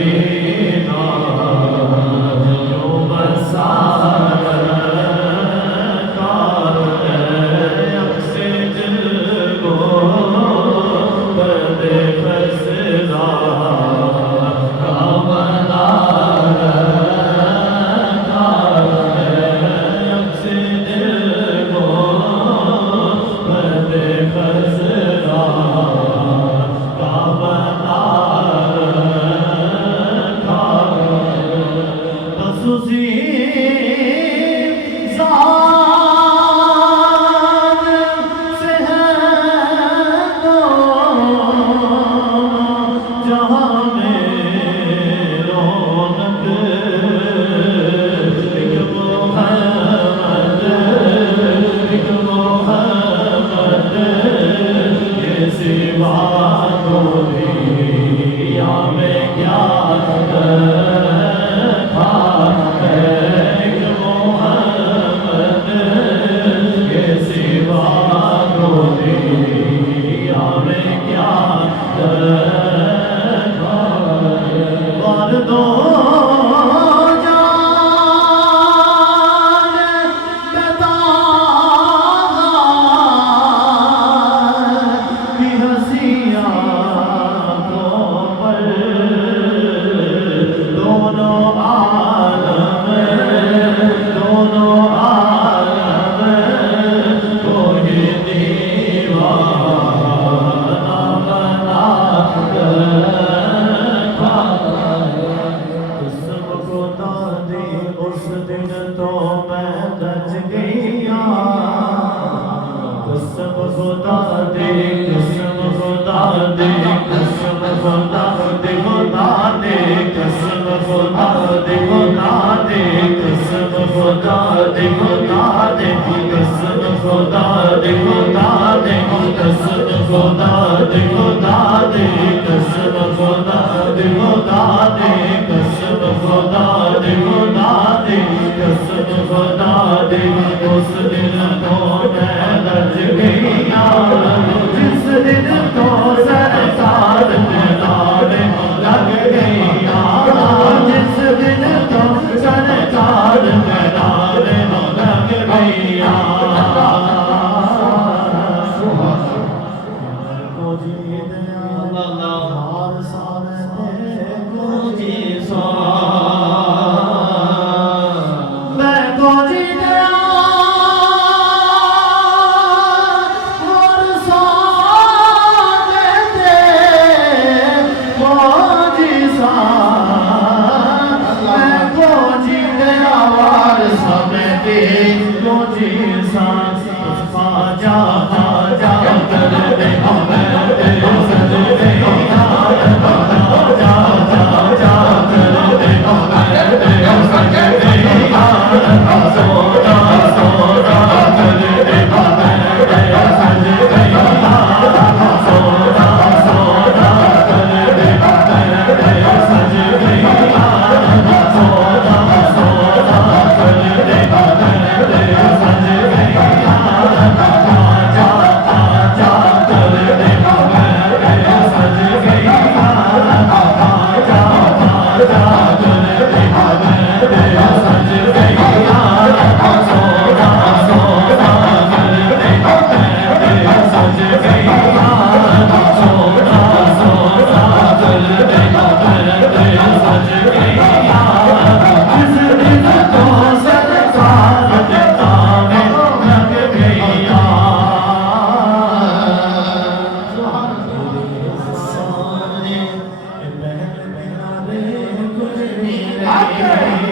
Medina जो बसार car अक्से दिल को बदे फसदा का मनार कार अक्से दिल को बदे फसदा का मनार खसूसी ज़ात से है दोनों जहाँ में रौनक एक मोहम्मद ये सिवा दुनिया में क्या उस दिन तो मैं रच गया कसम खुदा दे कसम खुदा दे कसम खुदा दे खुदा दे कसम खुदा दे खुदा दे कसम खुदा दे खुदा दे कसम खुदा दे खुदा दे कसम खुदा दे खुदा दे कसम खुदा दे खुदा दे कसम खुदा दे खुदा दे कसम खुदा दे उस दिन तो मैं रज गया जिस दिन तो सरकार नारे लग गया जिस दिन तो सरकार नारे लग गया Okay.